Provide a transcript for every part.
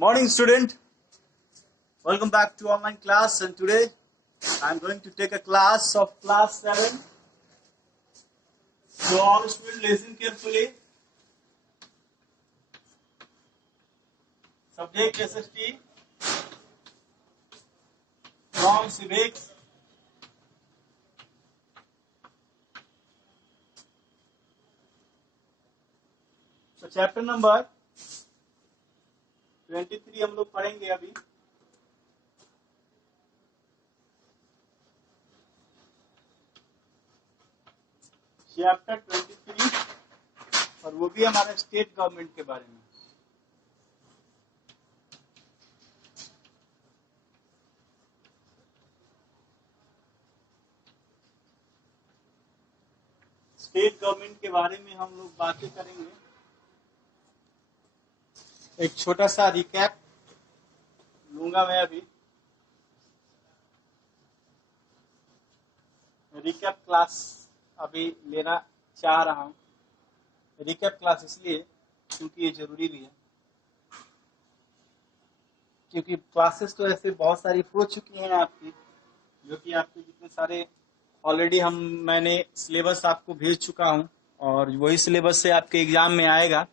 Morning student, welcome back to online class, and today I am going to take a class of class 7. So all students listen carefully. Subject SST from civics. So chapter number 23 हम लोग पढ़ेंगे अभी. Chapter 23 और वो भी हमारे state government के बारे में. स्टेट गवर्नमेंट के बारे में हम लोग बातें करेंगे. एक छोटा सा रिकैप लूंगा मैं अभी. रिकैप क्लास अभी लेना चाह रहा हूं. रिकैप क्लास इसलिए क्योंकि ये जरूरी भी है, क्योंकि क्लासेस तो ऐसे बहुत सारी हो चुकी हैं आपकी, जो कि आपके जितने सारे ऑलरेडी मैंने सिलेबस आपको भेज चुका हूं, और वही सिलेबस से आपके एग्जाम में आएगा.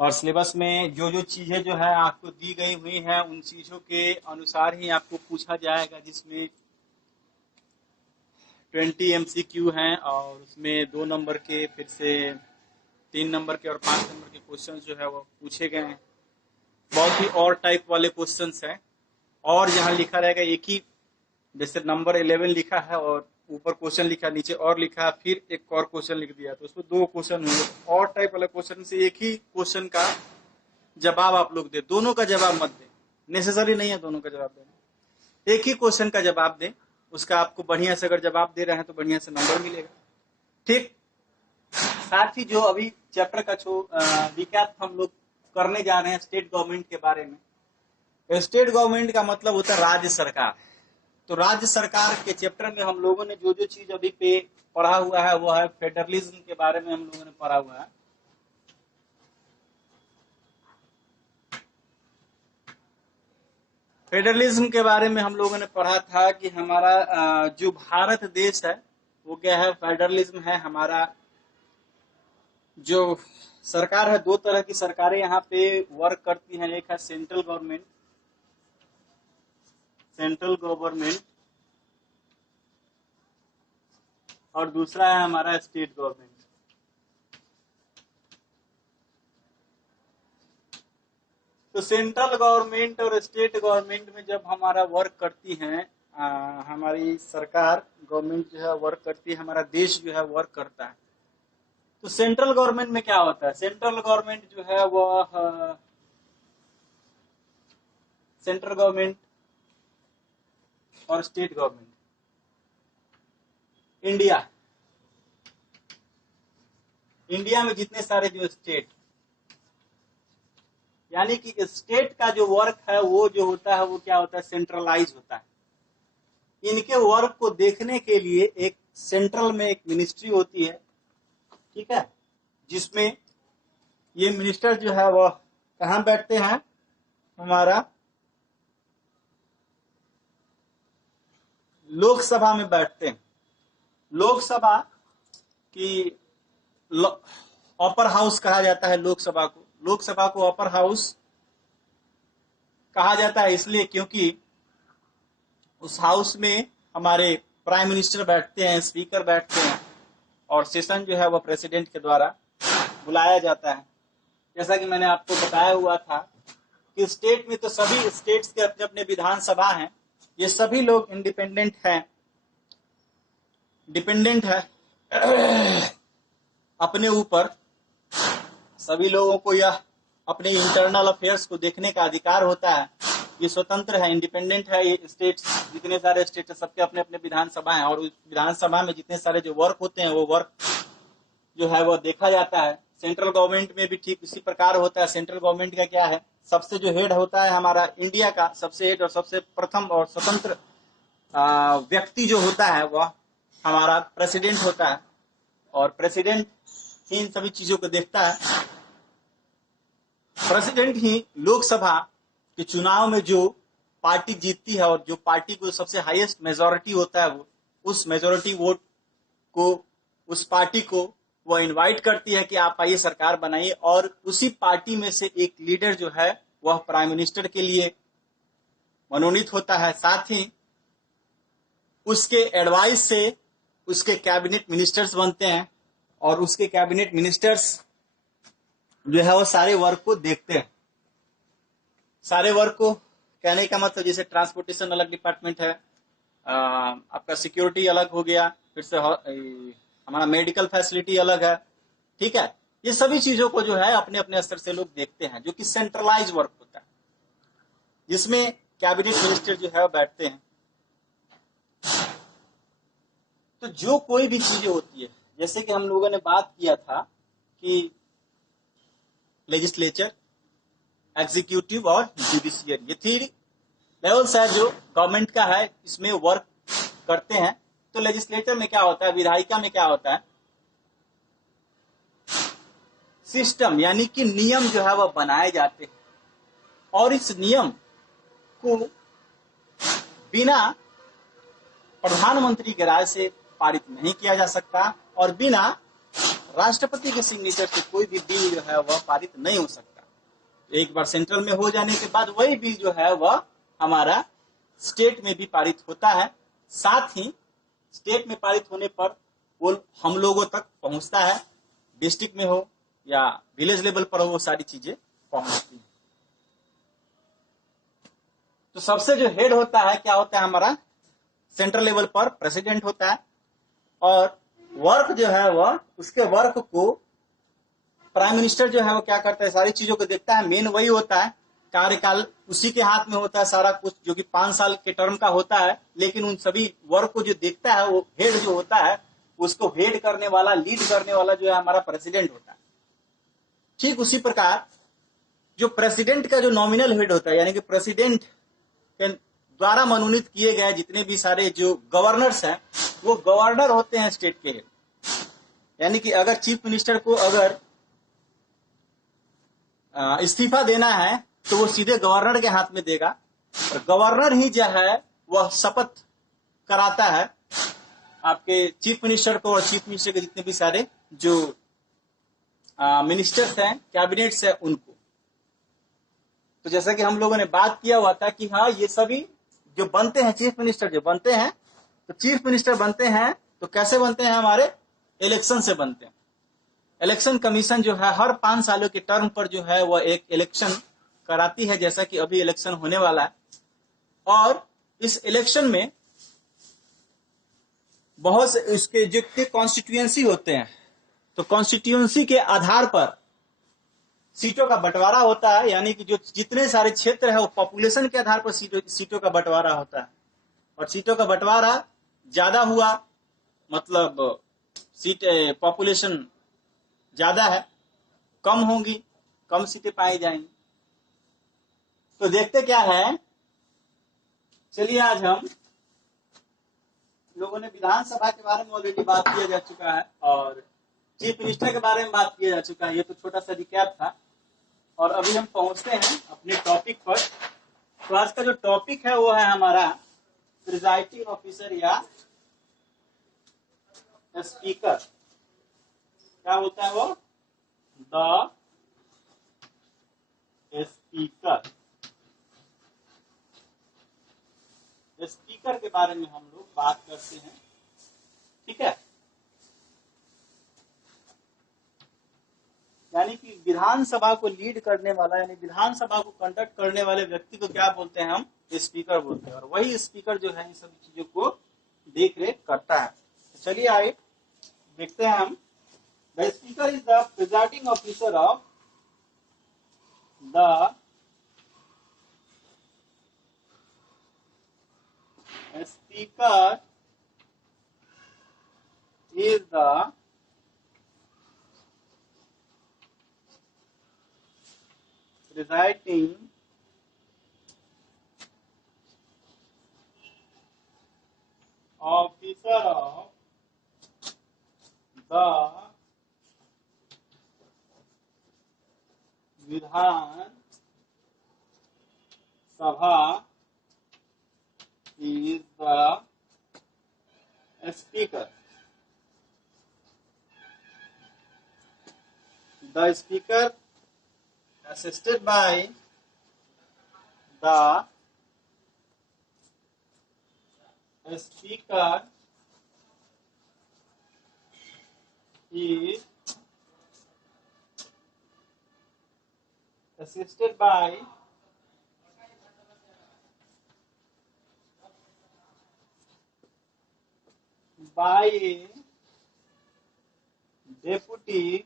और सिलेबस में जो जो चीजें जो है आपको दी गई हुई हैं, उन चीजों के अनुसार ही आपको पूछा जाएगा, जिसमें 20 MCQ हैं और उसमें 2 नंबर के, फिर से 3 नंबर के और 5 नंबर के क्वेश्चन जो है वो पूछे गए हैं. बहुत ही और टाइप वाले क्वेश्चंस हैं. और यहाँ लिखा रहेगा एक ही, जैसे नंबर 11 लिखा है और ऊपर क्वेश्चन लिखा, नीचे और लिखा, फिर एक और क्वेश्चन लिख दिया, तो उसमें 2 क्वेश्चन होंगे. और टाइप वाले क्वेश्चन से एक ही क्वेश्चन का जवाब आप लोग दे. दोनों का जवाब मत दे, नेसेसरी नहीं है दोनों का जवाब देना. एक ही क्वेश्चन का जवाब दे, उसका आपको बढ़िया से अगर जवाब दे रहे हैं तो बढ़िया से नंबर मिलेगा. ठीक. साथ ही जो अभी चैप्टर का रिकैप हम लोग करने जा रहे हैं स्टेट गवर्नमेंट के बारे में. स्टेट गवर्नमेंट का मतलब होता है राज्य सरकार. तो राज्य सरकार के चैप्टर में हम लोगों ने जो जो चीज अभी पे पढ़ा हुआ है वो है फेडरलिज्म के बारे में हम लोगों ने पढ़ा हुआ है. फेडरलिज्म के बारे में हम लोगों ने पढ़ा था कि हमारा जो भारत देश है वो क्या है, फेडरलिज्म है. हमारा जो सरकार है, 2 तरह की सरकारें यहाँ पे वर्क करती हैं. एक है सेंट्रल गवर्नमेंट और दूसरा है हमारा स्टेट गवर्नमेंट. तो सेंट्रल गवर्नमेंट और स्टेट गवर्नमेंट में जब हमारा वर्क करती हैं, हमारी सरकार गवर्नमेंट जो है वर्क करती है, हमारा देश जो है वर्क करता है. तो सेंट्रल गवर्नमेंट में क्या होता है, सेंट्रल गवर्नमेंट जो है वह सेंट्रल गवर्नमेंट और स्टेट गवर्नमेंट, इंडिया में जितने सारे जो स्टेट, यानी कि स्टेट का जो वर्क है वो जो होता है वो क्या होता है, सेंट्रलाइज होता है. इनके वर्क को देखने के लिए एक सेंट्रल में एक मिनिस्ट्री होती है, ठीक है, जिसमें ये मिनिस्टर जो है वह कहाँ बैठते हैं, हमारा लोकसभा में बैठते हैं. लोकसभा की अपर हाउस कहा जाता है लोकसभा को. लोकसभा को अपर हाउस कहा जाता है इसलिए क्योंकि उस हाउस में हमारे प्राइम मिनिस्टर बैठते हैं, स्पीकर बैठते हैं, और सेशन जो है वह प्रेसिडेंट के द्वारा बुलाया जाता है. जैसा कि मैंने आपको बताया हुआ था कि स्टेट में तो सभी स्टेट्स के अपने अपने विधानसभा हैं. ये सभी लोग इंडिपेंडेंट हैं, डिपेंडेंट है अपने ऊपर. सभी लोगों को यह अपने इंटरनल अफेयर्स को देखने का अधिकार होता है. ये स्वतंत्र है, इंडिपेंडेंट है. ये स्टेट्स, जितने सारे स्टेट है, सबके अपने अपने विधानसभा हैं, और उस विधानसभा में जितने सारे जो वर्क होते हैं वो वर्क जो है वो देखा जाता है. सेंट्रल गवर्नमेंट में भी ठीक इसी प्रकार होता है. सेंट्रल गवर्नमेंट का क्या है, सबसे जो हेड होता है हमारा इंडिया का, सबसे हेड और सबसे प्रथम और स्वतंत्र व्यक्ति जो होता है वह हमारा प्रेसिडेंट होता है. और प्रेसिडेंट इन सभी चीजों को देखता है. प्रेसिडेंट ही लोकसभा कि चुनाव में जो पार्टी जीतती है और जो पार्टी को सबसे हाईएस्ट मेजोरिटी होता है, वो उस मेजोरिटी वोट को, उस पार्टी को वो इनवाइट करती है कि आप आइए सरकार बनाइए, और उसी पार्टी में से एक लीडर जो है वह प्राइम मिनिस्टर के लिए मनोनीत होता है। साथ ही उसके एडवाइस से उसके कैबिनेट मिनिस्टर्स बनते हैं, और उसके कैबिनेट मिनिस्टर्स जो है वो सारे वर्क को देखते हैं। सारे वर्क को कहने का मतलब, जैसे ट्रांसपोर्टेशन अलग डिपार्टमेंट है, आपका सिक्योरिटी अलग हो गया, फिर से हमारा मेडिकल फैसिलिटी अलग है, ठीक है। ये सभी चीजों को जो है अपने अपने स्तर से लोग देखते हैं, जो कि सेंट्रलाइज वर्क होता है, जिसमें कैबिनेट मिनिस्टर जो है वो बैठते हैं। तो जो कोई भी चीजें होती है, जैसे कि हम लोगों ने बात किया था कि लेजिस्लेचर, एग्जीक्यूटिव और जुडिशियरी, ये 3 लेवल्स है जो गवर्नमेंट का है, इसमें वर्क करते हैं। तो लेजिस्लेचर में क्या होता है, विधायिका में क्या होता है, सिस्टम यानी कि नियम जो है वह बनाए जाते हैं, और इस नियम को बिना प्रधानमंत्री के राय से पारित नहीं किया जा सकता, और बिना राष्ट्रपति के सिग्नेचर से कोई भी बिल जो है वह पारित नहीं हो सकता। एक बार सेंट्रल में हो जाने के बाद वही बिल जो है वह हमारा स्टेट में भी पारित होता है। साथ ही स्टेट में पारित होने पर वो हम लोगों तक पहुंचता है, डिस्ट्रिक्ट में हो या विलेज लेवल पर हो, वो सारी चीजें पहुंचती हैं। तो सबसे जो हेड होता है, क्या होता है, हमारा सेंट्रल लेवल पर प्रेसिडेंट होता है, और वर्क जो है वह, उसके वर्क को प्राइम मिनिस्टर जो है वो क्या करता है, सारी चीजों को देखता है। मेन वही होता है, कार्यकाल उसी के हाथ में होता है सारा कुछ, जो कि 5 साल के टर्म का होता है, लेकिन उन सभी वर्क को जो देखता है वो हेड जो होता है, उसको हेड करने वाला, लीड करने वाला जो है हमारा प्रेसिडेंट होता है। ठीक उसी प्रकार जो प्रेसिडेंट का जो नॉमिनल हेड होता है, यानी कि प्रेसिडेंट के द्वारा मनोनीत किए गए जितने भी सारे जो गवर्नर्स हैं, वो गवर्नर होते हैं स्टेट के हेड। यानी कि अगर चीफ मिनिस्टर को अगर इस्तीफा देना है तो वो सीधे गवर्नर के हाथ में देगा, और गवर्नर ही जो है वह शपथ कराता है आपके चीफ मिनिस्टर को, और चीफ मिनिस्टर के जितने भी सारे जो मिनिस्टर्स हैं, कैबिनेट्स हैं, उनको। तो जैसा कि हम लोगों ने बात किया हुआ था कि हाँ, ये सभी जो बनते हैं, चीफ मिनिस्टर जो बनते हैं, तो चीफ मिनिस्टर बनते हैं तो कैसे बनते हैं, हमारे इलेक्शन से बनते हैं। इलेक्शन कमीशन जो है हर 5 सालों के टर्म पर जो है वह एक इलेक्शन कराती है, जैसा कि अभी इलेक्शन होने वाला है। और इस इलेक्शन में बहुत से इसके जो कॉन्स्टिट्यूएंसी होते हैं, तो कॉन्स्टिट्यूएंसी के आधार पर सीटों का बंटवारा होता है, यानी कि जो जितने सारे क्षेत्र है वो पॉपुलेशन के आधार पर सीटों का बंटवारा होता है। और सीटों का बंटवारा ज्यादा हुआ मतलब सीट पॉपुलेशन ज्यादा है, कम होंगी कम सीटें पाई जाएंगी। तो देखते क्या है, चलिए आज हम लोगों ने विधानसभा के बारे में ऑलरेडी बात किया जा चुका है, और चीफ मिनिस्टर के बारे में बात किया जा चुका है। ये तो छोटा सा रिकैप था, और अभी हम पहुंचते हैं अपने टॉपिक पर। तो आज का जो टॉपिक है वो है हमारा प्रिजाइडिंग ऑफिसर या स्पीकर। क्या होता है वो, द स्पीकर। स्पीकर के बारे में हम लोग बात करते हैं, ठीक है। यानी कि विधानसभा को लीड करने वाला, यानी विधानसभा को कंडक्ट करने वाले व्यक्ति को क्या बोलते हैं, हम स्पीकर बोलते हैं। और वही स्पीकर जो है इन सभी चीजों को देख रेख करता है। तो चलिए आइए देखते हैं हम। The speaker is the presiding officer of the speaker is the presiding officer of the Vidhan Sabha is the speaker. The speaker assisted by the speaker is assisted by a deputy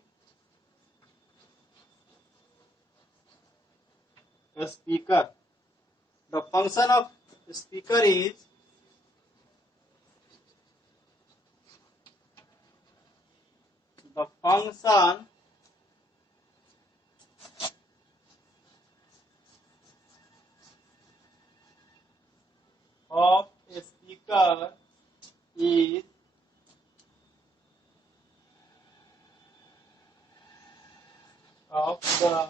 speaker. The function of speaker is the function of a speaker is of the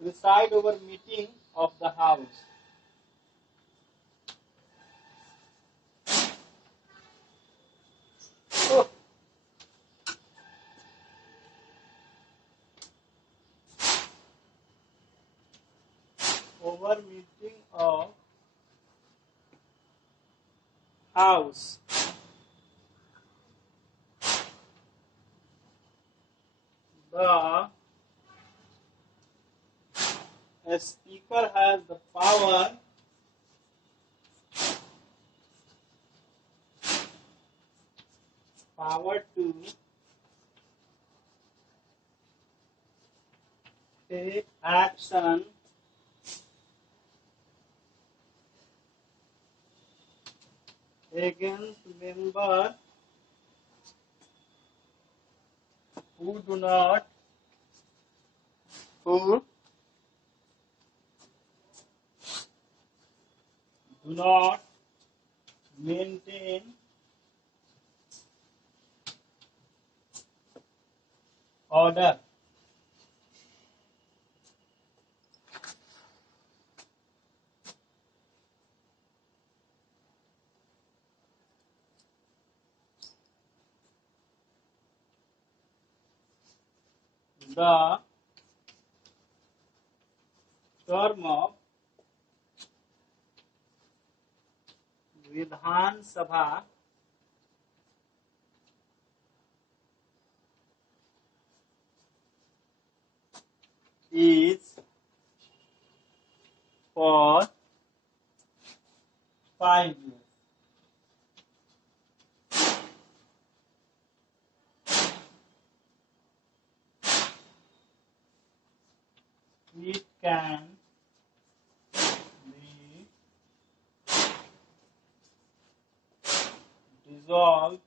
preside over meeting of the house. Over meeting of house. The speaker has the power to take action against members who do not maintain order. The term of Vidhan Sabha is for 5 years. It can be dissolved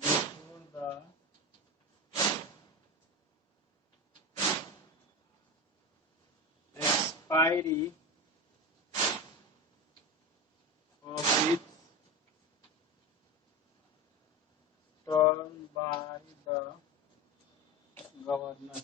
before the expiry of its term by the governor.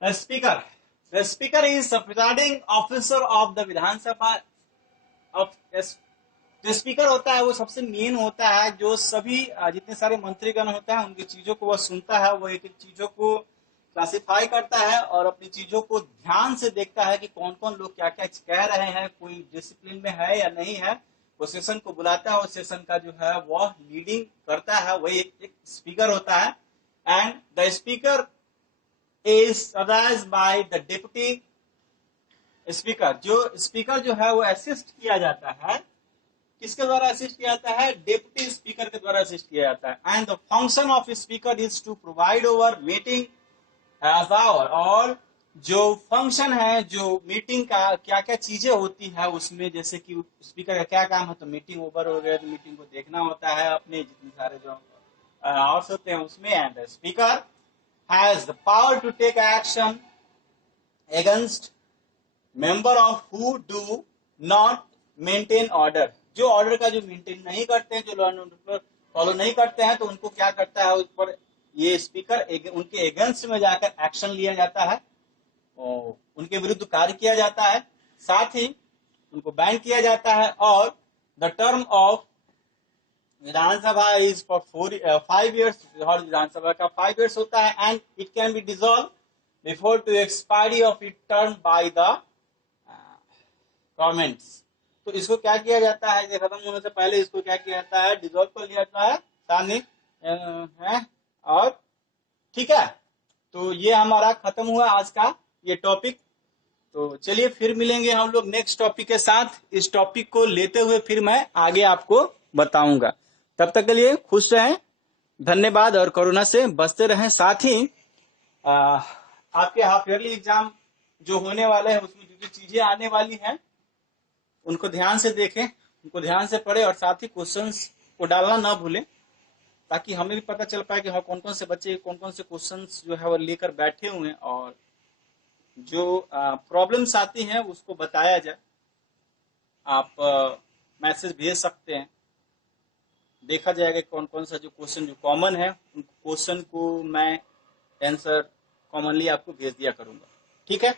The speaker. The speaker is the presiding officer of the Vidhan Sabha of जो speaker होता है वो सबसे main होता है, जो सभी जितने सारे मंत्रीगण होते हैं उनकी चीजों को वह सुनता है, वो एक एक चीजों को क्लासिफाई करता है और अपनी चीजों को ध्यान से देखता है कि कौन कौन लोग क्या क्या कह रहे हैं, कोई डिसिप्लिन में है या नहीं है। वो सेशन को बुलाता है और सेशन का जो है वह लीडिंग करता है, वही एक स्पीकर होता है। And the speaker is others by the deputy speaker. जो स्पीकर जो है वो असिस्ट किया जाता है, किसके द्वारा असिस्ट किया जाता है? डिप्टी स्पीकर के द्वारा असिस्ट किया जाता है। And the function of speaker is to provide over meeting as hour. और जो फंक्शन है, जो मीटिंग का क्या क्या चीजें होती है उसमें, जैसे कि स्पीकर का क्या काम है, तो मीटिंग ओवर हो गया तो मीटिंग को देखना होता है, अपने जितने सारे जो आवर्स होते हैं उसमें। And speaker has the power to take action against member of who do not maintain order. जो ऑर्डर का जो मेंटेन नहीं करते हैं, जो लॉ एंड ऑर्डर फॉलो नहीं करते हैं, तो उनको क्या करता है, उस पर ये स्पीकर उनके अगेंस्ट में जाकर एक्शन लिया जाता है, उनके विरुद्ध कार्य किया जाता है, साथ ही उनको बैन किया जाता है। और the term of Vidhan Sabha is for 5 years। Vidhan Sabha का 5 years होता है and it can be dissolve before to expiry of it term by the governments. तो इसको क्या किया जाता है, ये खत्म होने से पहले इसको क्या किया जाता है, डिसॉल्व कर लिया जाता है, सानिक है। और ठीक है, तो ये हमारा खत्म हुआ आज का ये टॉपिक। तो चलिए फिर मिलेंगे हम लोग नेक्स्ट टॉपिक के साथ। इस टॉपिक को लेते हुए फिर मैं आगे आपको बताऊंगा। तब तक के लिए खुश रहें, धन्यवाद, और कोरोना से बचते रहें। साथ ही आपके हाफ ईयरली एग्जाम जो होने वाले हैं, उसमें जो चीजें आने वाली हैं उनको ध्यान से देखें, उनको ध्यान से पढ़ें, और साथ ही क्वेश्चंस को डालना ना भूलें, ताकि हमें भी पता चल पाए कि हाँ कौन कौन से बच्चे कौन कौन से क्वेश्चंस जो है वो लेकर बैठे हुए हैं, और जो प्रॉब्लम्स आती हैं उसको बताया जाए। आप मैसेज भेज सकते हैं, देखा जाएगा कौन कौन सा जो क्वेश्चन जो कॉमन है, उन क्वेश्चन को मैं आंसर कॉमनली आपको भेज दिया करूंगा। ठीक है।